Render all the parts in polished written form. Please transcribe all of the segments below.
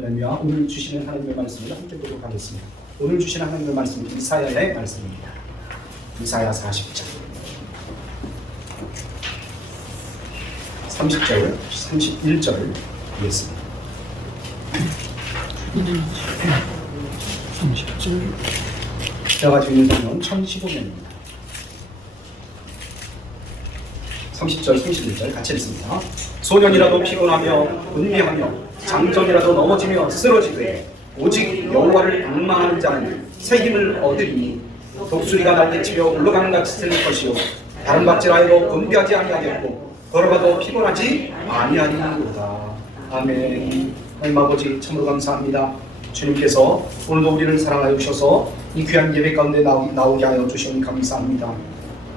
할렐루야. 오늘 주시는 하나님의 말씀을 함께 보도록 하겠습니다. 오늘 주시는 하나님의 말씀은 이사야의 말씀입니다. 이사야 40장 30절, 31절 보겠습니다. 30절 제가 가지고 있는 성경 1015년입니다. 30절, 31절 같이 읽습니다. 소년이라도 피곤하며 분비하며 장정이라도 넘어지며 쓰러지되 오직 여호와를 앙망하는 자는 새 힘을 얻으리니 독수리가 날개치며 올라가는 같이 될 것이요 다른 박질하여도 분비하지 아니하겠고 걸어가도 피곤하지 아니하리로다. 아멘. 하나님 아버지 참으로 감사합니다. 주님께서 오늘도 우리를 사랑하여 주셔서 이 귀한 예배 가운데 나오게 하여 주시니 감사합니다.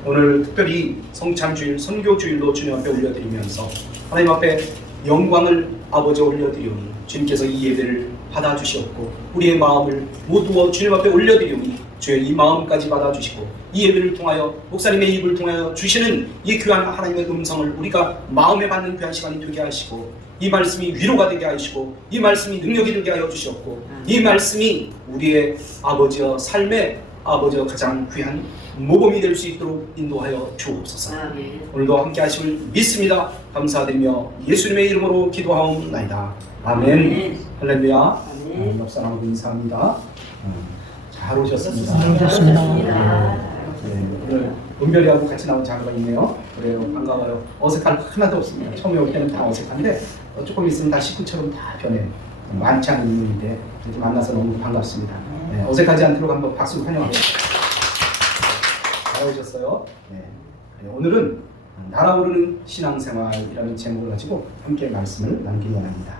오늘 특별히 성찬주일, 선교주일로 주님 앞에 올려드리면서 하나님 앞에 영광을 아버지 올려드리오니 주님께서 이 예배를 받아주시었고 우리의 마음을 모두 주님 앞에 올려드리오니 주의 이 마음까지 받아주시고 이 예배를 통하여 목사님의 입을 통하여 주시는 이 귀한 하나님의 음성을 우리가 마음에 받는 귀한 시간이 되게 하시고 이 말씀이 위로가 되게 하시고 이 말씀이 능력이 되게 하여 주시었고 이 말씀이 우리의 아버지여 삶의 아버지여 가장 귀한 모범이 될 수 있도록 인도하여 주옵소서. 오늘도 함께 하심을 믿습니다. 감사드리며 예수님의 이름으로 기도하옵나이다. 아멘. 할렐루야. 목사님하고 인사합니다. 잘 오셨습니다. 네, 오늘 은별이하고 같이 나온 자매가 있네요. 그래요. 반가워요. 어색할 거 하나도 없습니다. 처음에 올 때는 다 어색한데 조금 있으면 다 식구처럼 다 변해요. 많지 않은 인물인데 만나서 너무 반갑습니다. 네, 어색하지 않도록 한번 박수로 환영합니다. 잘 오셨어요. 네. 오늘은 날아오르는 신앙생활이라는 제목을 가지고 함께 말씀을 나누기 원합니다.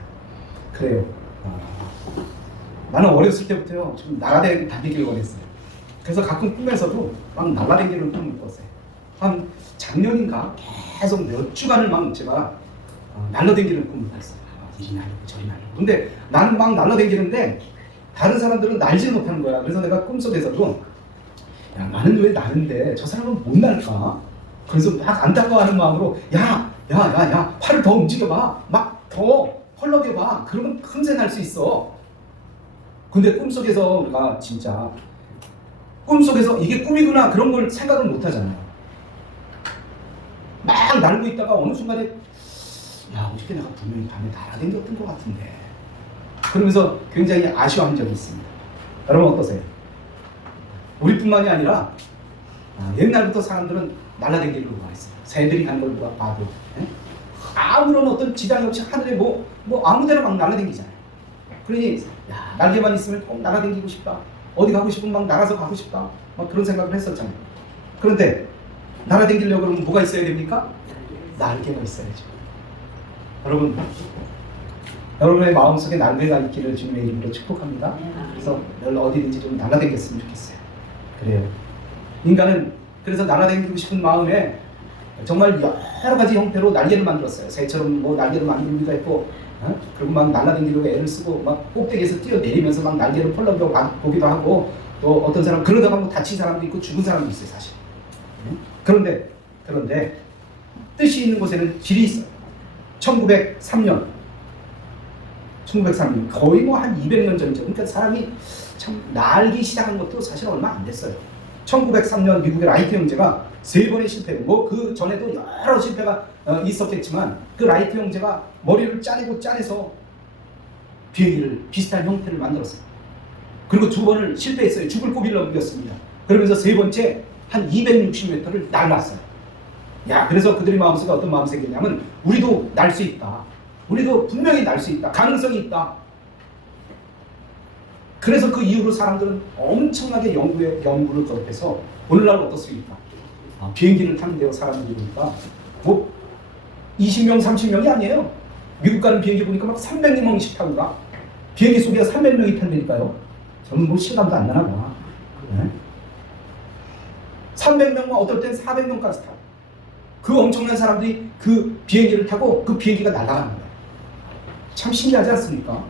그래요. 나는 어렸을 때부터요 좀 날아다니기를 원했어요. 그래서 가끔 꿈에서도 막 날아다니는 꿈을 꿨어요. 한 작년인가 계속 몇 주간을 막 제가 날아다니는 꿈을 꿨어요. 이리 날고 저리 날고. 근데 나는 막 날아다니는데 다른 사람들은 날지 못하는 거야. 그래서 내가 꿈속에서도 야, 나는 왜 나는데 저 사람은 못 날까? 그래서 막 안타까워하는 마음으로 야 팔을 더 움직여봐. 막 더 펄럭여봐. 그러면 금세 날 수 있어. 근데 꿈속에서 우리가 진짜 꿈속에서 이게 꿈이구나 그런 걸 생각을 못 하잖아요. 막 날고 있다가 어느 순간에 야 어저께 내가 분명히 밤에 날아다녔던 것 같은데 그러면서 굉장히 아쉬워한 적이 있습니다. 여러분 어떠세요? 우리뿐만이 아니라 옛날부터 사람들은 날아다니기를 좋아했어요. 새들이 가는 걸 누가 봐도 아무런 어떤 지장이 없이 하늘에 뭐 아무데나 막 날아다니잖아요. 그러니 야, 날개만 있으면 꼭 날아다니고 싶다. 어디 가고 싶으면 막 날아서 가고 싶다. 막 그런 생각을 했었잖아요. 그런데 날아다니려고 그러면 뭐가 있어야 됩니까? 날개가 있어야죠. 여러분의 마음속에 날개가 있기를 주님의 이름으로 축복합니다. 그래서 어디든지 좀 날아다녔으면 좋겠어요. 그래요. 인간은 그래서 날아다니고 싶은 마음에 정말 여러 가지 형태로 날개를 만들었어요. 새처럼 뭐 날개를 만들기도 했고, 그리고 막 날아다니려고 애를 쓰고 막 꼭대기에서 뛰어내리면서 막 날개를 펄럭여 보기도 하고, 또 어떤 사람 그러다가 뭐 다친 사람도 있고 죽은 사람도 있어요, 사실. 그런데 뜻이 있는 곳에는 길이 있어요. 1903년 거의 뭐 한 200년 전이죠. 그러니까 사람이 참 날기 시작한 것도 사실 얼마 안 됐어요. 1903년 미국의 라이트 형제가 3번의 실패고 뭐 그 전에도 여러 실패가 있었겠지만 그 라이트 형제가 머리를 짜내서 비행기를 비슷한 형태를 만들었어요. 그리고 2번을 실패했어요. 죽을 고비를 넘겼습니다. 그러면서 3번째 한 260m를 날랐어요. 야, 그래서 그들의 마음속에 어떤 마음이 생겼냐면 우리도 날 수 있다. 우리도 분명히 날 수 있다. 가능성이 있다. 그래서 그 이후로 사람들은 엄청나게 연구를 거듭해서 오늘날 어떻습니까? 비행기를 타는데요, 사람들이 보니까 뭐 20명, 30명이 아니에요. 미국 가는 비행기 보니까 막 300명씩 타고 가. 비행기 속에 300명이 탄다니까요. 저는 뭐 실감도 안 나나 봐. 네? 300명과 어떨 땐 400명까지 타고 그 엄청난 사람들이 그 비행기를 타고 그 비행기가 날아가는 거예요. 참 신기하지 않습니까?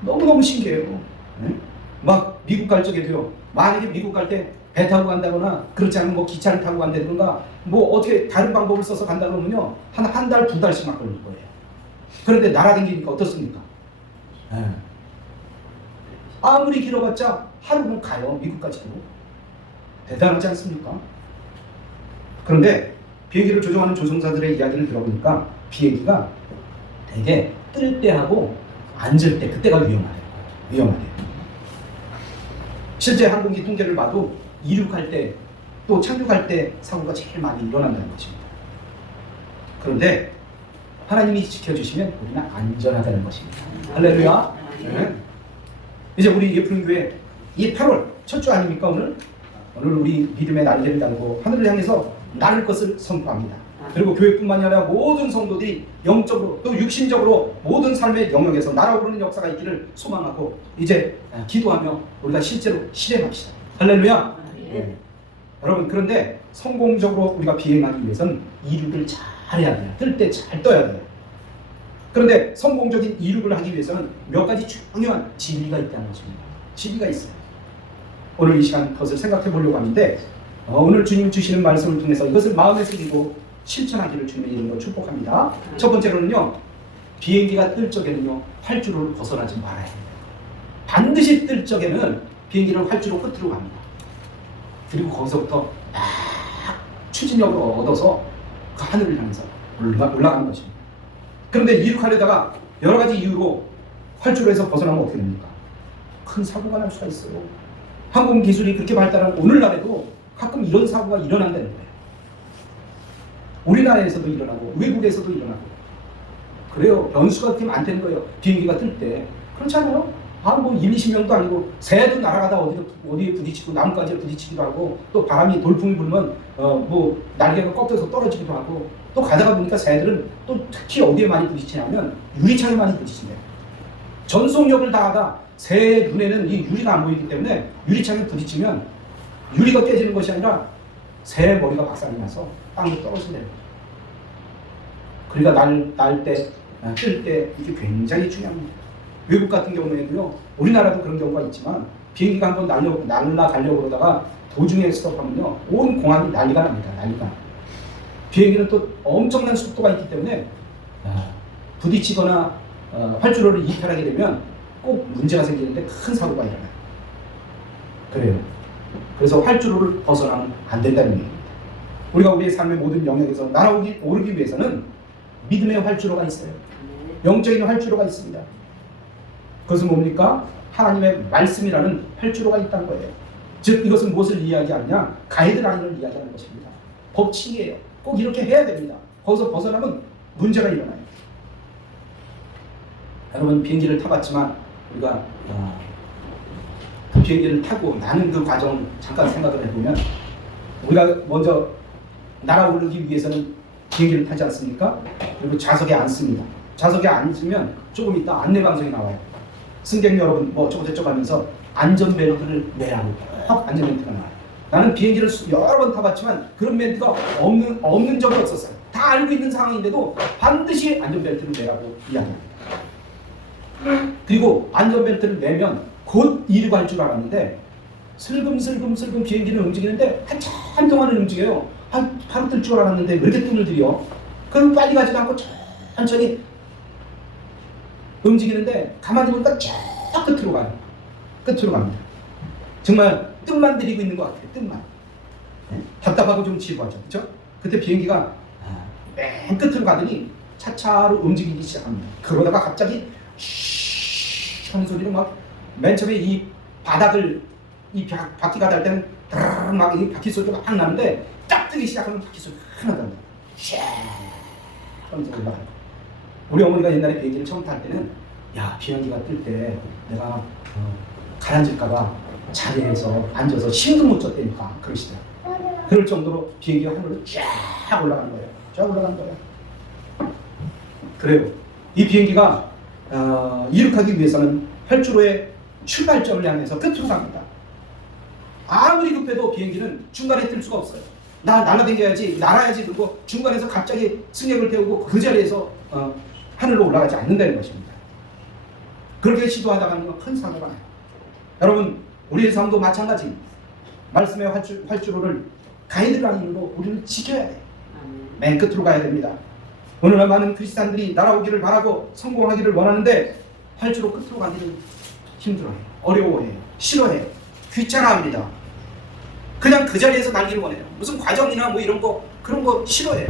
너무너무 신기해요. 네? 막 미국 갈 적에도요. 만약에 미국 갈 때 배 타고 간다거나 그렇지 않으면 뭐 기차를 타고 간다든가 뭐 어떻게 다른 방법을 써서 간다 그러면요. 한 달, 2달씩 막 걸릴 거예요. 그런데 날아다니니까 어떻습니까? 네. 아무리 길어봤자 하루는 가요. 미국까지도. 대단하지 않습니까? 그런데 비행기를 조종하는 조종사들의 이야기를 들어보니까 비행기가 되게 뜰 때하고 앉을 때 그때가 위험하대요. 실제 항공기 통계를 봐도 이륙할 때 또 착륙할 때 사고가 제일 많이 일어난다는 것입니다. 그런데 하나님이 지켜주시면 우리는 안전하다는 것입니다. 할렐루야. 네. 이제 우리 예프림교회 이 8월 첫 주 아닙니까? 오늘 우리 믿음의 날개를 달고 하늘을 향해서 나를 것을 선포합니다. 그리고 교회뿐만이 아니라 모든 성도들이 영적으로 또 육신적으로 모든 삶의 영역에서 날아오르는 역사가 있기를 소망하고 이제 기도하며 우리가 실제로 실행합시다. 할렐루야. 네. 여러분, 그런데 성공적으로 우리가 비행하기 위해서는 이륙을 잘해야 돼요. 뜰 때 잘 떠야 돼요. 그런데 성공적인 이륙을 하기 위해서는 몇 가지 중요한 진리가 있다는 것입니다. 진리가 있어요. 오늘 이 시간 그것을 생각해 보려고 하는데 오늘 주님 주시는 말씀을 통해서 이것을 마음에 새기고 실천하기를 주님의 이름으로 축복합니다. 첫 번째로는요, 비행기가 뜰 적에는요 활주로를 벗어나지 말아야 됩니다. 반드시 뜰 적에는 비행기는 활주로 끝으로 갑니다. 그리고 거기서부터 막 추진력을 얻어서 그 하늘을 향해서 올라가는 것입니다. 그런데 이륙하려다가 여러 가지 이유로 활주로에서 벗어나면 어떻게 됩니까? 큰 사고가 날 수가 있어요. 항공 기술이 그렇게 발달한 오늘날에도 가끔 이런 사고가 일어난다는 거예요. 우리나라에서도 일어나고 외국에서도 일어나고 그래요. 변수가 그렇게 많다는 거예요. 비행기가 뜰 때. 그렇잖아요. 뭐 1, 20명도 아니고 새도 날아가다 어디에 부딪히고 나뭇가지에 부딪히기도 하고 또 바람이 돌풍이 불면 뭐 날개가 꺾여서 떨어지기도 하고 또 가다가 보니까 새들은 또 특히 어디에 많이 부딪히냐면 유리창에 많이 부딪힌대요. 전속력을 다하다 새 눈에는 이 유리가 안 보이기 때문에 유리창에 부딪히면 유리가 깨지는 것이 아니라 새 머리가 박살이 나서 땅으로 떨어진대요. 그러니까 날 때, 뜰 때 이게 굉장히 중요합니다. 외국 같은 경우에도요, 우리나라도 그런 경우가 있지만 비행기가 한번 날아가려고 그러다가 도중에 스톱하면요 온 공항이 난리가 납니다. 난리가. 비행기는 또 엄청난 속도가 있기 때문에 부딪히거나 활주로를 이탈하게 되면 꼭 문제가 생기는데 큰 사고가 일어나요. 그래요. 그래서 활주로를 벗어나면 안 된다는 얘기입니다. 우리가 우리의 삶의 모든 영역에서 날아오르기 위해서는 믿음의 활주로가 있어요. 영적인 활주로가 있습니다. 그것은 뭡니까? 하나님의 말씀이라는 활주로가 있다는 거예요. 즉 이것은 무엇을 이야기하느냐? 가이드라인을 이야기하는 것입니다. 법칙이에요. 꼭 이렇게 해야 됩니다. 거기서 벗어나면 문제가 일어나요. 여러분, 비행기를 타봤지만 우리가 그 비행기를 타고 나는 그 과정 잠깐 생각을 해보면 우리가 먼저 날아오르기 위해서는 비행기를 타지 않습니까? 그리고 좌석에 앉습니다. 좌석에 앉으면 조금 있다 안내방송이 나와요. 승객 여러분 뭐 저쩌고 하면서 안전벨트를 매라고 꼭 안전벨트가 나와요. 나는 비행기를 여러 번 타봤지만 그런 멘트가 없는 적이 없었어요. 다 알고 있는 상황인데도 반드시 안전벨트를 매라고 이야기합니다. 그리고 안전벨트를 매면 곧 이륙할 줄 알았는데 슬금슬금 비행기는 움직이는데 한참 동안은 움직여요. 바로 뜰 줄 알았는데 왜 이렇게 뜸을 들여? 그럼 빨리 가지도 않고 천천히 움직이는데 가만히 보니까 쫙 끝으로 가요. 끝으로 갑니다. 정말 뜸만 들이고 있는 것 같아요. 뜸만. 답답하고 좀 지루하죠. 그렇죠? 그때 비행기가 맨 끝으로 가더니 차차로 움직이기 시작합니다. 그러다가 갑자기 쉬 하는 소리는 막 맨 처음에 이 바닥을 이 바퀴가 달 때는 막 이 바퀴 소리가 막 나는데 딱 뜨기 시작하면 바퀴 소리가 하나도 안 나요. 쉬 하면서 올라가요. 우리 어머니가 옛날에 비행기를 처음 탈 때는 야 비행기가 뜰 때 내가 가라앉을까봐 자리에서 앉아서 힘도 못 줬다니까 그러시더라고요. 그럴 정도로 비행기가 하늘로 쫙 올라가는 거예요. 쫙 올라가는 거예요. 그래요. 이 비행기가 이륙하기 위해서는 활주로의 출발점을 향해서 끝으로 갑니다. 아무리 급해도 비행기는 중간에 뜰 수가 없어요. 날아다녀야지, 날아야지. 그리고 중간에서 갑자기 승객을 태우고 그 자리에서 하늘로 올라가지 않는다는 것입니다. 그렇게 시도하다가는 큰 사고가 나요. 여러분, 우리의 삶도 마찬가지입니다. 말씀의 활주로를 가이드라인으로 우리는 지켜야 돼요. 맨 끝으로 가야 됩니다. 오늘날 많은 크리스찬들이 날아오기를 바라고 성공하기를 원하는데 활주로 끝으로 가기를 힘들어요. 어려워해, 싫어해, 귀찮아합니다. 그냥 그 자리에서 날기를 원해요. 무슨 과정이나 뭐 이런 거 그런 거 싫어해.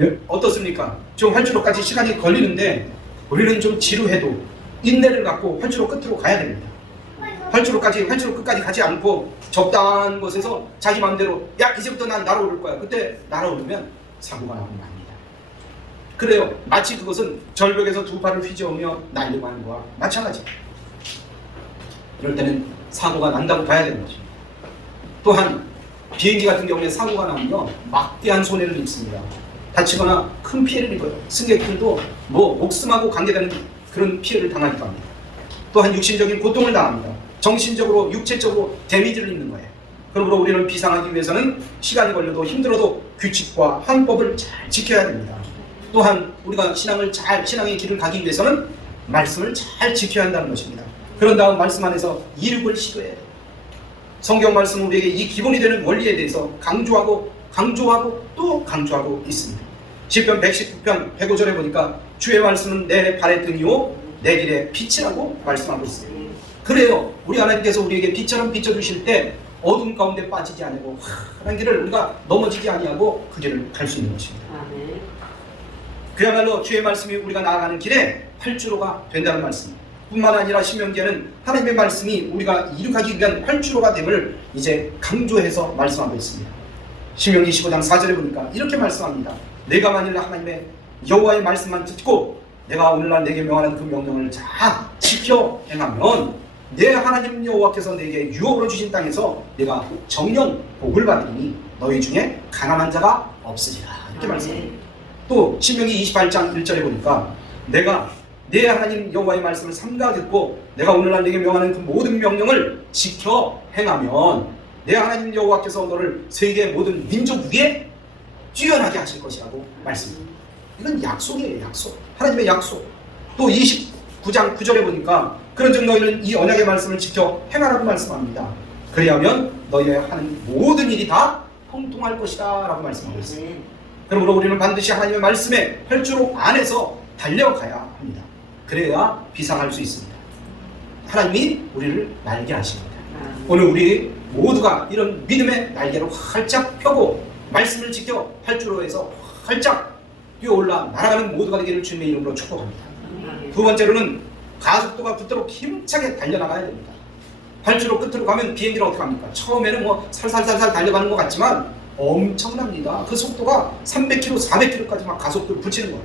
예? 어떻습니까? 좀 활주로까지 시간이 걸리는데 우리는 좀 지루해도 인내를 갖고 활주로 끝으로 가야 됩니다. 활주로 끝까지 가지 않고 적당한 곳에서 자기 마음대로 야 이제부터 난 날아오를 거야. 그때 날아오르면 사고가 나면 납니다. 그래요. 마치 그것은 절벽에서 두 팔을 휘저으며 날려고 하는 거와 마찬가지. 이럴 때는 사고가 난다고 봐야 되는 거죠. 또한 비행기 같은 경우에 사고가 나면요 막대한 손해를 입습니다. 다치거나 큰 피해를 입어요. 승객들도 뭐 목숨하고 관계되는 그런 피해를 당하기도 합니다. 또한 육신적인 고통을 당합니다. 정신적으로 육체적으로 데미지를 입는 거예요. 그러므로 우리는 비상하기 위해서는 시간이 걸려도 힘들어도 규칙과 헌법을 잘 지켜야 됩니다. 또한 우리가 신앙의 길을 가기 위해서는 말씀을 잘 지켜야 한다는 것입니다. 그런 다음 말씀 안에서 이룩을 시도해야 돼요. 성경 말씀은 우리에게 이 기본이 되는 원리에 대해서 강조하고 또 강조하고 있습니다. 시편 119편 105절에 보니까 주의 말씀은 내 발의 등이요 내 길의 빛이라고 말씀하고 있습니다. 그래요. 우리 하나님께서 우리에게 빛처럼 비춰주실 때 어둠 가운데 빠지지 않고 환한 길을 우리가 넘어지지 아니하고 그 길을 갈 수 있는 것입니다. 그야말로 주의 말씀이 우리가 나아가는 길에 활주로가 된다는 말씀입니다. 뿐만 아니라 신명기에는 하나님의 말씀이 우리가 이룩하기 위한 활주로가 됨을 이제 강조해서 말씀하고 있습니다. 신명기 15장 4절에 보니까 이렇게 말씀합니다. 내가 만일 하나님의 여호와의 말씀만 듣고 내가 오늘날 내게 명하는 그 명령을 잘 지켜 행하면 내 하나님 여호와께서 내게 유업으로 주신 땅에서 내가 정령 복을 받으니 너희 중에 가난한 자가 없으리라. 이렇게 말씀합니다. 또 신명기 28장 1절에 보니까 내가 내 하나님 여호와의 말씀을 삼가 듣고 내가 오늘날 내게 명하는 그 모든 명령을 지켜 행하면 내 하나님 여호와께서 너를 세계 모든 민족 위에 뛰어나게 하실 것이라고 말씀합니다. 이건 약속이에요. 약속. 하나님의 약속. 또 29장 9절에 보니까 그런즉 너희는 이 언약의 말씀을 지켜 행하라고 말씀합니다. 그리하면 너희의 하는 모든 일이 다 형통할 것이다 라고 말씀하고 있습니다. 그러므로 우리는 반드시 하나님의 말씀에 활주로 안에서 달려가야 합니다. 그래야 비상할 수 있습니다. 하나님이 우리를 날게 하십니다. 오늘 우리 모두가 이런 믿음의 날개를 활짝 펴고 말씀을 지켜 활주로에서 활짝 뛰어올라 날아가는 모두가 되기를 주님의 이름으로 축복합니다. 두 번째로는 가속도가 붙도록 힘차게 달려나가야 됩니다. 활주로 끝으로 가면 비행기를 어떻게 합니까? 처음에는 뭐 살살살살 달려가는 것 같지만 엄청납니다. 그 속도가 300km, 400km까지 막 가속도를 붙이는 거예요.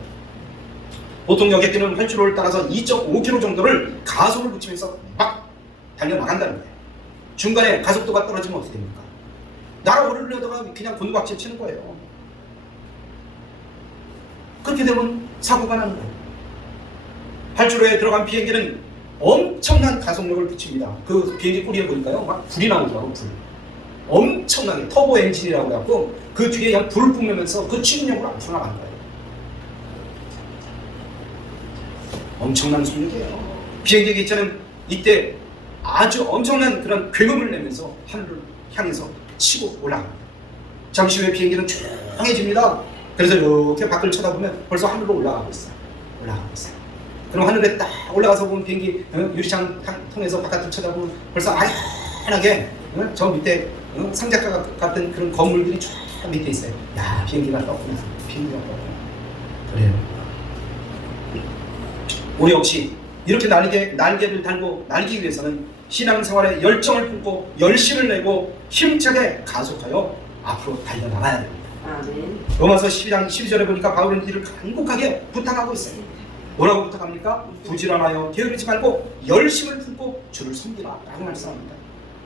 보통 여객기는 활주로를 따라서 2.5km 정도를 가속을 붙이면서 막 달려나간다는 거예요. 중간에 가속도가 떨어지면 어떻게 됩니까? 날아오르려다가 그냥 곤두박질 치는 거예요. 그렇게 되면 사고가 나는 거예요. 활주로에 들어간 비행기는 엄청난 가속력을 붙입니다. 그 비행기 꼬리에 보니까요, 막 불이 나오더라고요. 불. 엄청나게 터보 엔진이라고 해갖고 그 뒤에 그냥 불을 뿜으면서 그 추진력으로 앞으로 나가는 거예요. 엄청난 속력이에요. 비행기 기체는 이때 아주 엄청난 그런 굉음을 내면서 하늘을 향해서 치고 올라갑니다. 잠시 후에 비행기는 조용해집니다. 그래서 이렇게 밖을 쳐다보면 벌써 하늘로 올라가고 있어요. 그럼 하늘에 딱 올라가서 보면 비행기 유리창 통해서 바깥을 쳐다보면 벌써 아련하게 저 밑에 상자가 같은 그런 건물들이 쫙 밑에 있어요. 야, 비행기가 떴구나. 그래요. 우리 역시 이렇게 날개를 달고 날기 위해서는 신앙생활에 열정을 품고 열심을 내고 힘차게 가속하여 앞으로 달려나가야 됩니다. 로마서 12장 12절에 보니까 바울은 이를 간곡하게 부탁하고 있어요. 뭐라고 부탁합니까? 부지런하여 게으르지 말고 열심을 품고 주를 섬기라 라고 말씀합니다.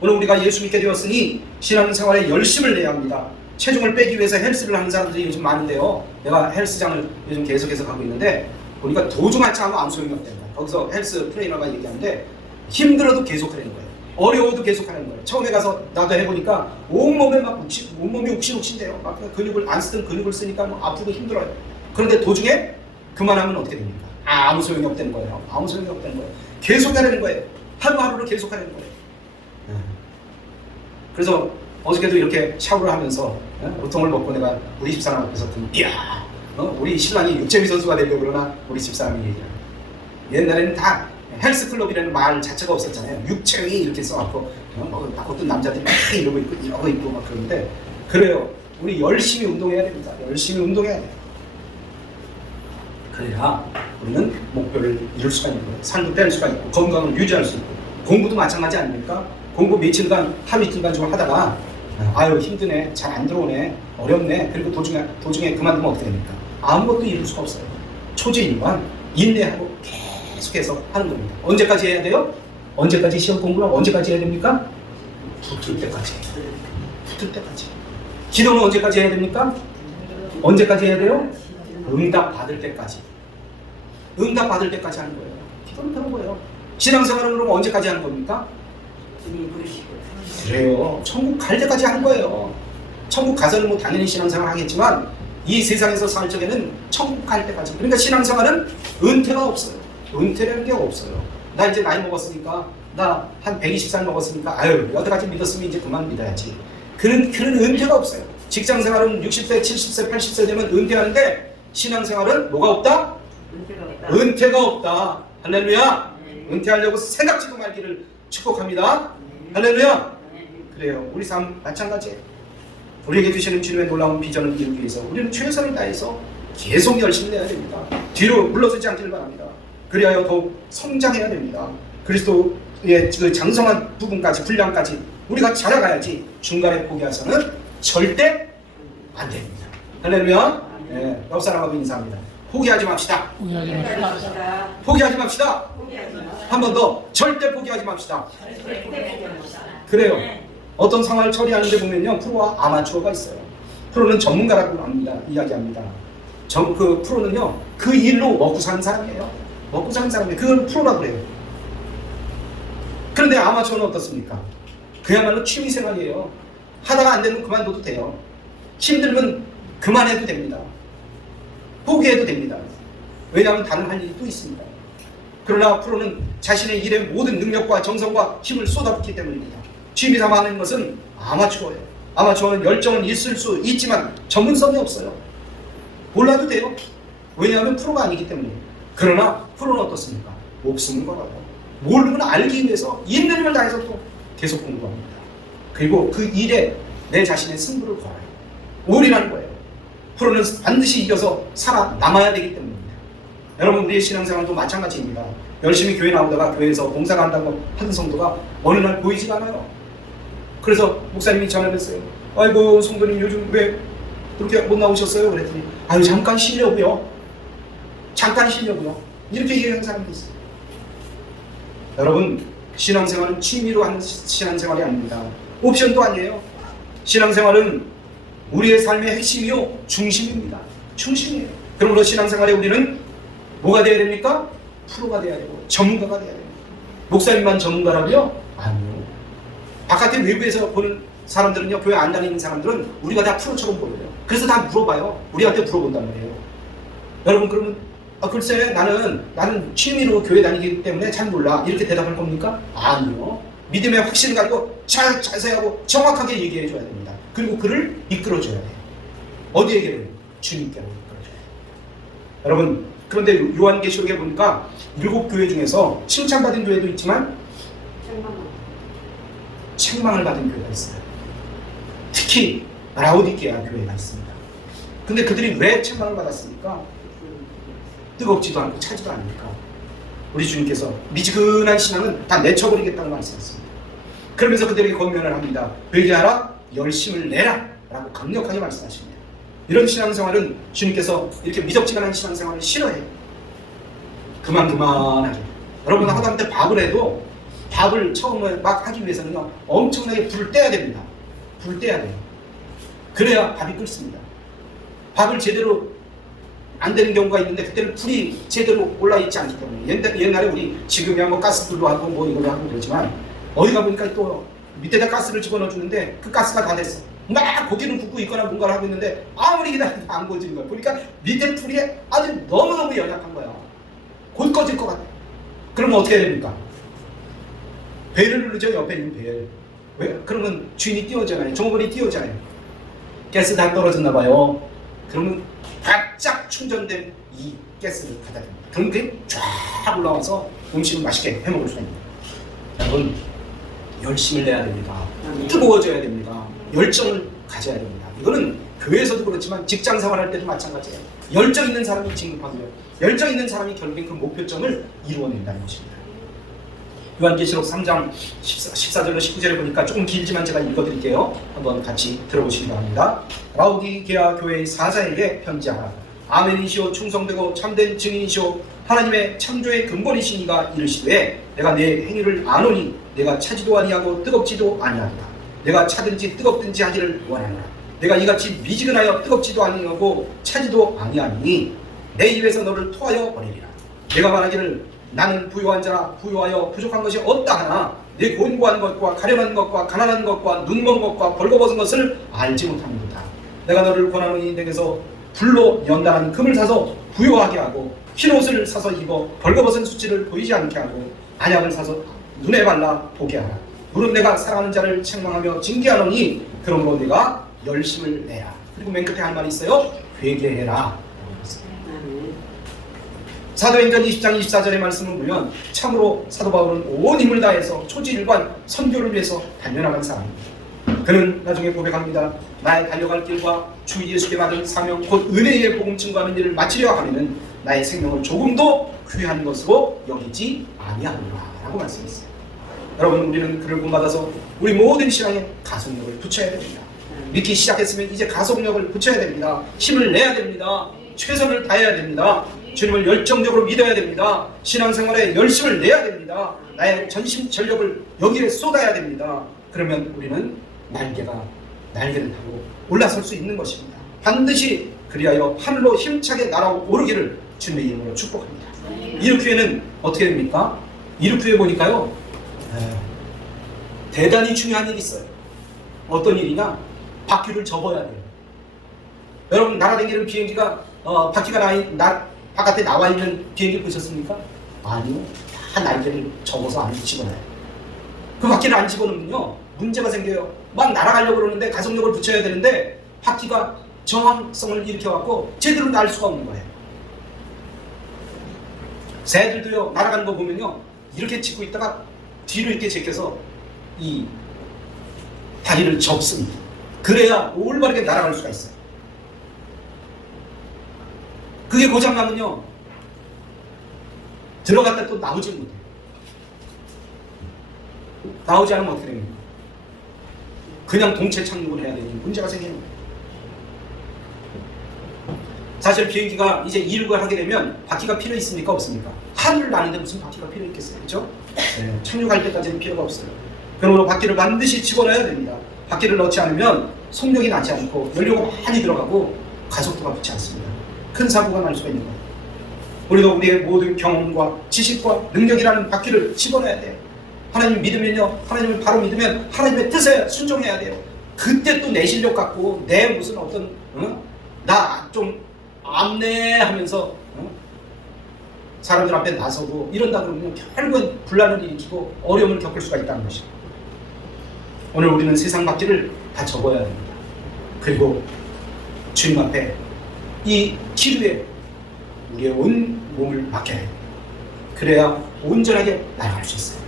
오늘 우리가 예수 믿게 되었으니 신앙생활에 열심을 내야 합니다. 체중을 빼기 위해서 헬스를 하는 사람들이 요즘 많은데요, 내가 헬스장을 요즘 계속해서 가고 있는데 보니까 도중하지 않고 아무 소용이 없다는 거예요. 거기서 헬스 트레이너가 얘기하는데 힘들어도 계속하는 거예요. 어려워도 계속하는 거예요. 처음에 가서 나도 해보니까 온몸에 막 온몸이 욱신욱신돼요. 막 근육을 안 쓰던 근육을 쓰니까 뭐 아프고 힘들어요. 그런데 도중에 그만하면 어떻게 됩니까? 아무 소용이 없다는 거예요. 아무 소용이 없다는 거예요. 계속하려는 거예요. 하루하루를 계속하려는 거예요. 그래서 어저께도 이렇게 샤워를 하면서 보통을 먹고 내가 우리 집사람 앞에서 이야, 우리 신랑이 육재미 선수가 되려고 그러나 우리 집사람이 얘기해요. 옛날에는 다 헬스클럽이라는 말 자체가 없었잖아요. 육체의 이렇게 써갖고 어떤 남자들이 막 이러고 있고 막 그러는데, 그래요. 우리 열심히 운동해야 됩니다. 열심히 운동해야 돼요. 그래야 우리는 목표를 이룰 수가 있는 거예요. 살도 뗄 수가 있고 건강을 유지할 수 있고. 공부도 마찬가지 아닙니까? 공부 며칠간 하루 이틀간 좀 하다가 아유 힘드네, 잘 안 들어오네, 어렵네, 그리고 도중에 그만두면 어떻게 됩니까? 아무것도 이룰 수가 없어요. 초지일관 인내하고 계속해서 하는 겁니다. 언제까지 해야 돼요? 언제까지 시험 공부를 언제까지 해야 됩니까? 붙을 때까지. 붙을 때까지. 기도는 언제까지 해야 됩니까? 언제까지 해야 돼요? 응답 받을 때까지. 응답 받을 때까지 하는 거예요. 기도는 그런 거예요. 신앙생활은 그럼 언제까지 하는 겁니까? 그래요. 천국 갈 때까지 하는 거예요. 천국 가서는 뭐 당연히 신앙생활 하겠지만 이 세상에서 살 적에는 천국 갈 때까지. 그러니까 신앙생활은 은퇴가 없어요. 은퇴라는 게 없어요. 나 이제 나이 먹었으니까, 나 한 120살 먹었으니까 아유 여태까지 믿었으면 이제 그만 믿어야지. 그런 은퇴가 없어요. 직장생활은 60세, 70세, 80세 되면 은퇴하는데 신앙생활은 뭐가 없다? 은퇴가 없다. 할렐루야. 은퇴하려고 생각지도 말기를 축복합니다. 할렐루야. 그래요. 우리 삶 마찬가지예요. 우리에게 주시는 주님의 놀라운 비전을 이루기 위해서 우리는 최선을 다해서 계속 열심히 해야 됩니다. 뒤로 물러서지 않기를 바랍니다. 그리하여 더욱 성장해야 됩니다. 그리스도의 그 장성한 부분까지, 분량까지 우리가 자라가야지 중간에 포기해서는 절대 안 됩니다. 할렐루야. 네, 옆 사람하고 인사합니다. 포기하지 맙시다. 포기하지 맙시다. 한 번 더, 절대 포기하지 맙시다. 그래요. 어떤 상황을 처리하는데 보면요, 프로와 아마추어가 있어요. 프로는 전문가라고 이야기합니다. 그 프로는요, 그 일로 먹고 사는 사람이에요. 먹고 사는 사람이에요. 그걸 프로라고 그래요. 그런데 아마추어는 어떻습니까? 그야말로 취미생활이에요. 하다가 안 되면 그만둬도 돼요. 힘들면 그만해도 됩니다. 포기해도 됩니다. 왜냐하면 다른 할 일이 또 있습니다. 그러나 프로는 자신의 일의 모든 능력과 정성과 힘을 쏟아붓기 때문입니다. 취미삼아 하는 것은 아마추어예요. 아마추어는 열정은 있을 수 있지만 전문성이 없어요. 몰라도 돼요. 왜냐하면 프로가 아니기 때문에. 그러나 프로는 어떻습니까? 목숨을 걸어요. 모르는 걸 알기 위해서 있는 힘을 다해서 또 계속 공부합니다. 그리고 그 일에 내 자신의 승부를 걸어요. 올인하는 거예요. 프로는 반드시 이겨서 살아남아야 되기 때문입니다. 여러분, 우리의 신앙생활도 마찬가지입니다. 열심히 교회 나오다가 교회에서 봉사가 한다고 하는 성도가 어느 날 보이지가 않아요. 그래서 목사님이 전화를 했어요. 아이고 성도님 요즘 왜 그렇게 못 나오셨어요? 그랬더니 아유 잠깐 쉬려고요. 잠깐 쉬려고요. 이렇게 얘기하는 사람도 있어요. 여러분, 신앙생활은 취미로 하는 신앙생활이 아닙니다. 옵션도 아니에요. 신앙생활은 우리의 삶의 핵심이요 중심입니다. 중심이에요. 그러므로 신앙생활에 우리는 뭐가 되어야 됩니까? 프로가 되어야 되고 전문가가 되어야 됩니다. 목사님만 전문가라고요? 아니요. 바깥에 외부에서 보는 사람들은요, 교회 안 다니는 사람들은 우리가 다 프로처럼 보여요. 그래서 다 물어봐요. 우리한테 물어본단 말이에요. 여러분, 그러면 글쎄 나는 취미로 교회 다니기 때문에 잘 몰라, 이렇게 대답할 겁니까? 아니요. 믿음의 확신을 가지고 자세하고 정확하게 얘기해 줘야 됩니다. 그리고 그를 이끌어줘야 돼요. 어디에게는? 주님께로 이끌어줘야 돼요. 여러분, 그런데 요한계시록에 보니까 7교회 중에서 칭찬받은 교회도 있지만 책망을 받은 교회가 있어요. 특히 라오디게아 교회가 있습니다. 근데 그들이 왜 책망을 받았습니까? 뜨겁지도 않고 차지도 않으니까. 우리 주님께서 미지근한 신앙은 다 내쳐버리겠다고 말씀하셨습니다. 그러면서 그들에게 권면을 합니다. 회개하라, 열심을 내라 라고 강력하게 말씀하십니다. 이런 신앙생활은 주님께서 이렇게 미적지근한 신앙생활을 싫어해요. 그만하게. 여러분, 하다못해 밥을 해도 밥을 처음에 막 하기 위해서는요, 엄청나게 불을 떼야 됩니다. 불을 떼야 돼요. 그래야 밥이 끓습니다. 밥을 제대로 안 되는 경우가 있는데 그때는 불이 제대로 올라있지 않기 때문에. 옛날에 우리 지금이야 뭐 가스불로 하고 뭐 이걸로 하고 그러지만 어디 가보니까 또 밑에다 가스를 집어넣어 주는데 그 가스가 다 됐어. 막 고기를 굽고 있거나 뭔가를 하고 있는데 아무리 기다려도 안 꺼지는 거야. 보니까 밑에 불이 아주 너무너무 연약한 거야. 곧 꺼질 것 같아. 그러면 어떻게 해야 됩니까? 벨을 누르죠. 옆에 있는 벨. 왜? 그러면 주인이 띄워잖아요. 종업원이 띄워잖아요. 가스 다 떨어졌나 봐요. 그러면 바짝 충전된 이 가스를 받아들입니다. 그럼 그게 쫙 올라와서 음식을 맛있게 해먹을 수가 있습니다. 여러분, 열심을 내야 됩니다. 뜨거워져야 됩니다. 열정을 가져야 됩니다. 이거는 교회에서도 그렇지만 직장 생활할 때도 마찬가지예요. 열정 있는 사람이 진급하고요. 열정 있는 사람이 결국엔 그 목표점을 이루어낸다는 것입니다. 요한계시록 3장 14절로 19절에 보니까 조금 길지만 제가 읽어드릴게요. 한번 같이 들어보시기 바랍니다. 라오디게아 교회의 사자에게 편지하라. 아멘이시오 충성되고 참된 증인이시오 하나님의 창조의 근본이시니가 이르시되 내가 내 행위를 아노니 내가 차지도 아니하고 뜨겁지도 아니하리라. 내가 차든지 뜨겁든지 하기를 원하노라. 내가 이같이 미지근하여 뜨겁지도 아니하고 차지도 아니하니 내 입에서 너를 토하여 버리리라. 내가 말하기를 나는 부유한 자라 부유하여 부족한 것이 없다 하나 내 곤고한 것과 가련한 것과 가난한 것과 눈먼 것과 벌거벗은 것을 알지 못하는도다. 내가 너를 권하노니 내게서 불로 연단한 금을 사서 부유하게 하고 흰옷을 사서 입어 벌거벗은 수치를 보이지 않게 하고 안약을 사서 눈에 발라 보게 하라. 물은 내가 사랑하는 자를 책망하며 징계하노니 그러므로 내가 열심을 내라. 그리고 맨 끝에 할 말이 있어요. 회개해라. 사도행전 20장 24절의 말씀을 보면 참으로 사도 바울은 온 힘을 다해서 초지일관 선교를 위해서 달려나간 사람입니다. 그는 나중에 고백합니다. 나의 달려갈 길과 주 예수께 받은 사명 곧 은혜의 복음 증거하는 일을 마치려 하면은 나의 생명을 조금도 귀한 것으로 여기지 아니하노라 라고 말씀했어요. 여러분, 우리는 그를 본받아서 우리 모든 신앙에 가속력을 붙여야 됩니다. 믿기 시작했으면 이제 가속력을 붙여야 됩니다. 힘을 내야 됩니다. 최선을 다해야 됩니다. 주님을 열정적으로 믿어야 됩니다. 신앙생활에 열심을 내야 됩니다. 나의 전심 전력을 여기에 쏟아야 됩니다. 그러면 우리는 날개를 타고 올라설 수 있는 것입니다. 반드시 그리하여 하늘로 힘차게 날아오르기를 주님의 이름으로 축복합니다. 이르크에는 어떻게 됩니까? 이르크에 보니까요, 대단히 중요한 일이 있어요. 어떤 일이냐? 바퀴를 접어야 돼요. 여러분, 날아다니는 비행기가 바퀴가 바깥에 나와 있는 비행기 보셨습니까? 아니요. 다 날개를 접어서 안에 집어넣어요. 그 바퀴를 안 집어넣으면요, 문제가 생겨요. 막 날아가려고 그러는데 가속력을 붙여야 되는데 바퀴가 저항성을 일으켜갖고 제대로 날 수가 없는 거예요. 새들도요, 날아가는 거 보면요, 이렇게 짚고 있다가 뒤로 이렇게 제껴서 이 다리를 접습니다. 그래야 올바르게 날아갈 수가 있어요. 그게 고장나면요, 들어갔다 또 나오지 못해요. 나오지 않으면 어떻게 됩니까? 그냥 동체 착륙을 해야 되니 문제가 생기는 거예요. 사실 비행기가 이제 이륙을 하게 되면 바퀴가 필요 있습니까? 없습니까? 하늘을 나는데 무슨 바퀴가 필요 있겠어요? 그렇죠? 네, 착륙할 때까지는 필요가 없어요. 그러므로 바퀴를 반드시 집어넣어야 됩니다. 바퀴를 넣지 않으면 속력이 나지 않고 연료가 많이 들어가고 가속도가 붙지 않습니다. 큰 사고가 날 수가 있는 거예요. 우리도 우리의 모든 경험과 지식과 능력이라는 바퀴를 집어넣어야 돼요. 하나님 믿으면요, 하나님을 바로 믿으면 하나님의 뜻에 순종해야 돼요. 그때 또 내 실력 갖고 내 무슨 어떤 나 좀 안내하면서 사람들 앞에 나서고 이런다 그러면 결국은 분란을 일으키고 어려움을 겪을 수가 있다는 것입니다. 오늘 우리는 세상 바퀴를 다 접어야 합니다. 그리고 주님 앞에 이 기류에 우리의 온 몸을 맡겨야 해요. 그래야 온전하게 날아갈 수 있어요.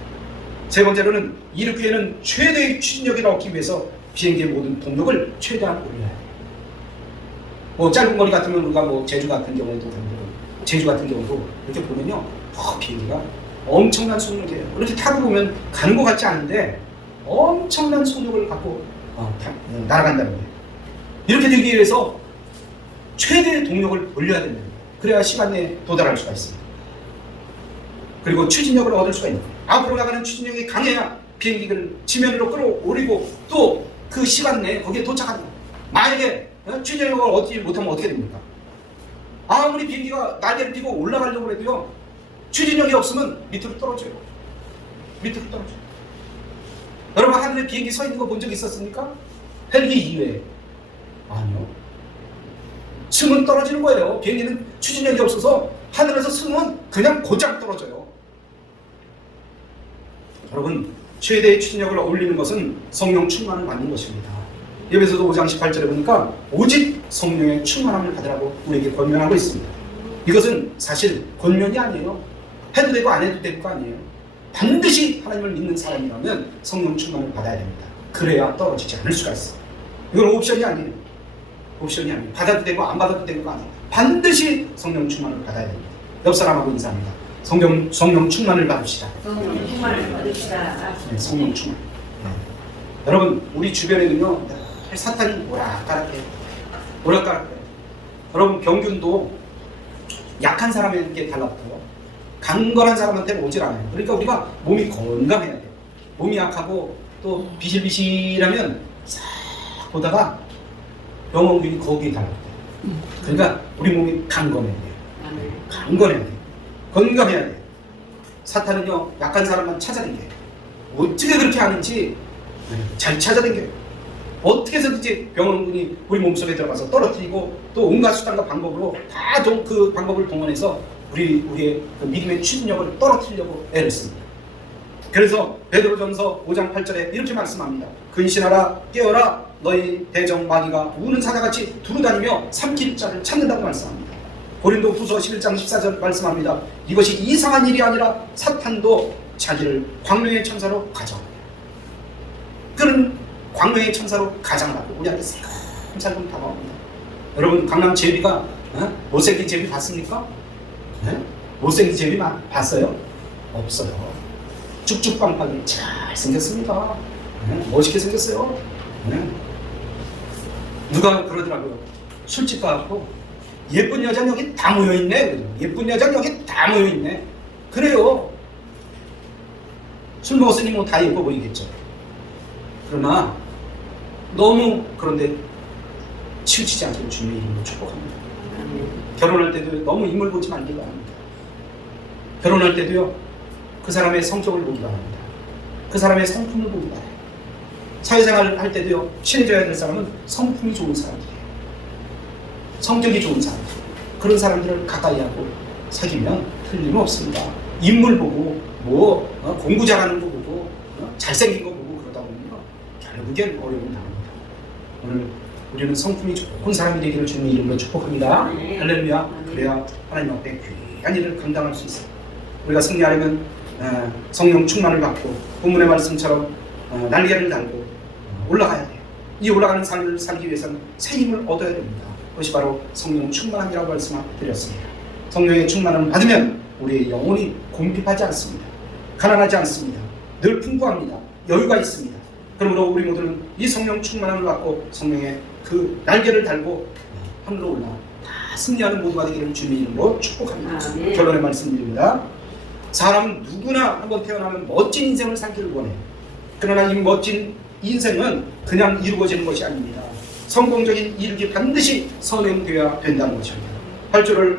세 번째로는 이르크에는 최대의 추진력을 얻기 위해서 비행기의 모든 동력을 최대한 올려야 해요. 짧은 거리 같으면 우리가 제주 같은 경우도 이렇게 보면요, 비행기가 엄청난 속력이에요. 이렇게 타고 보면 가는 것 같지 않은데 엄청난 속력을 갖고 날아간다는 거예요. 이렇게 되기 위해서 최대의 동력을 올려야 됩니다. 그래야 시간 내에 도달할 수가 있습니다. 그리고 추진력을 얻을 수가 있는 거예요. 앞으로 나가는 추진력이 강해야 비행기를 지면으로 끌어올리고 또 그 시간 내에 거기에 도착하는 거예요. 만약에 추진력을 얻지 못하면 어떻게 됩니까? 아무리 비행기가 날개를 펴고 올라가려고 해도요, 추진력이 없으면 밑으로 떨어져요. 여러분, 하늘에 비행기 서 있는 거 본 적 있었습니까? 헬기 이외에. 아니요. 승은 떨어지는 거예요. 비행기는 추진력이 없어서 하늘에서 승은 그냥 고장 떨어져요. 여러분, 최대의 추진력을 올리는 것은 성령 충만을 받는 것입니다. 에베소서 5장 18절에 보니까 오직 성령의 충만함을 받으라고 우리에게 권면하고 있습니다. 이것은 사실 권면이 아니에요. 해도 되고 안 해도 되고 아니에요. 반드시 하나님을 믿는 사람이라면 성령 충만을 받아야 됩니다. 그래야 떨어지지 않을 수가 있어. 이건 옵션이 아니에요. 옵션이 아니에요. 받아도 되고 안 받아도 되고가 아니에요. 반드시 성령 충만을 받아야 됩니다. 옆 사람하고 인사합니다. 성령 충만을 받읍시다. 성령 충만을 받읍시다. 네, 성령 충만. 네. 여러분, 우리 주변에는요, 사탄이 오락가락해요. 오락가락해요. 여러분, 병균도 약한 사람에게 달라붙어요. 강건한 사람한테는 오질 않아요. 그러니까 우리가 몸이 건강해야 돼요. 몸이 약하고 또 비실비실하면 싹 보다가 병원균이 거기에 달라붙어요. 그러니까 우리 몸이 강건해야 돼요. 강건해야 돼요. 건강해야 돼요. 사탄은요, 약한 사람만 찾아다녀요. 어떻게 그렇게 하는지 잘 찾아다녀요. 어떻게 해서든지 병원군이 우리 몸속에 들어가서 떨어뜨리고 또 온갖 수단과 방법으로 다 그 방법을 동원해서 우리의 그 믿음의 추진력을 떨어뜨리려고 애를 씁니다. 그래서 베드로전서 5장 8절에 이렇게 말씀합니다. 근신하라, 깨어라, 너희 대적 마귀가 우는 사자같이 두루다니며 삼킬 자를 찾는다고 말씀합니다. 고린도 후서 11장 14절 말씀합니다. 이것이 이상한 일이 아니라 사탄도 자기를 광명의 천사로 가져옵니다. 그는 광명의 천사로 가장하고 우리한테 살금살금 다가옵니다. 여러분, 강남 제비가 못생긴 제비 봤습니까? 못생긴 제비 봤어요? 없어요. 쭉쭉빵빵이 잘 생겼습니다. 멋있게 생겼어요. 누가 그러더라고요. 술집 가고 예쁜 여자 여기 다 모여있네. 예쁜 여자 여기 다 모여있네. 그래요. 술 먹었으니 뭐 다 예뻐 보이겠죠. 그러나 너무 그런데 치우치지 않기를 주님의 이름으로 축복합니다. 결혼할 때도 너무 인물 보지 말기 바랍니다. 결혼할 때도요, 그 사람의 성격을 보기 바랍니다. 그 사람의 성품을 보기 바랍니다. 사회생활을 할 때도요, 친해져야 될 사람은 성품이 좋은 사람들이에요. 성격이 좋은 사람들. 그런 사람들을 가까이 하고 사귀면 틀림없습니다. 인물 보고 공부 잘하는 거 보고 잘생긴 거 보고 그러다 보면 결국엔 어려움이 나옵니다. 오늘 우리는 성품이 좋은 사람이 되기를 주님의 이름으로 축복합니다. 할렐루야. 그래야 하나님 앞에 귀한 일을 감당할 수 있어요. 우리가 승리하려면 성령 충만을 받고 본문의 말씀처럼 날개를 달고 올라가야 돼요. 이 올라가는 삶을 살기 위해서는 새 힘을 얻어야 됩니다. 그것이 바로 성령 충만이라고 말씀드렸습니다. 성령의 충만을 받으면 우리의 영혼이 궁핍하지 않습니다. 가난하지 않습니다. 늘 풍부합니다. 여유가 있습니다. 그러므로 우리 모두는 이 성령 충만함을 받고 성령의 그 날개를 달고 하늘로 올라 다 승리하는 모두가 되기를 주님의 이름으로 축복합니다. 결론의 말씀드립니다. 사람은 누구나 한번 태어나면 멋진 인생을 살기를 원해요. 그러나 이 멋진 인생은 그냥 이루어지는 것이 아닙니다. 성공적인 이루기 반드시 선행되어야 된다는 것입니다.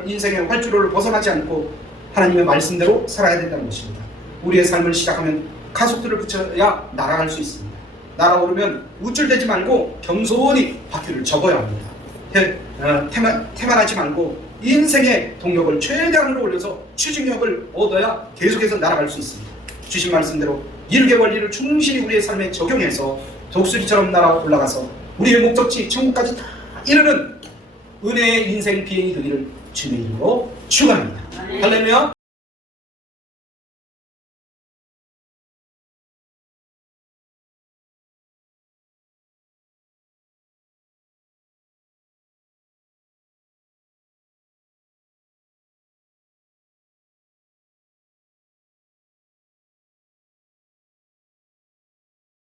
인생의 활주로를 벗어나지 않고 하나님의 말씀대로 살아야 된다는 것입니다. 우리의 삶을 시작하면 가속도를 붙여야 날아갈 수 있습니다. 날아오르면 우쭐대지 말고 겸손히 바퀴를 접어야 합니다. 태만하지 말고 인생의 동력을 최대한으로 올려서 추진력을 얻어야 계속해서 날아갈 수 있습니다. 주신 말씀대로 일개 원리를 충실히 우리의 삶에 적용해서 독수리처럼 날아 올라가서 우리의 목적지 천국까지 다 이르는 은혜의 인생 비행이 되기를 주님의 이름으로 축원합니다. 할렐루야.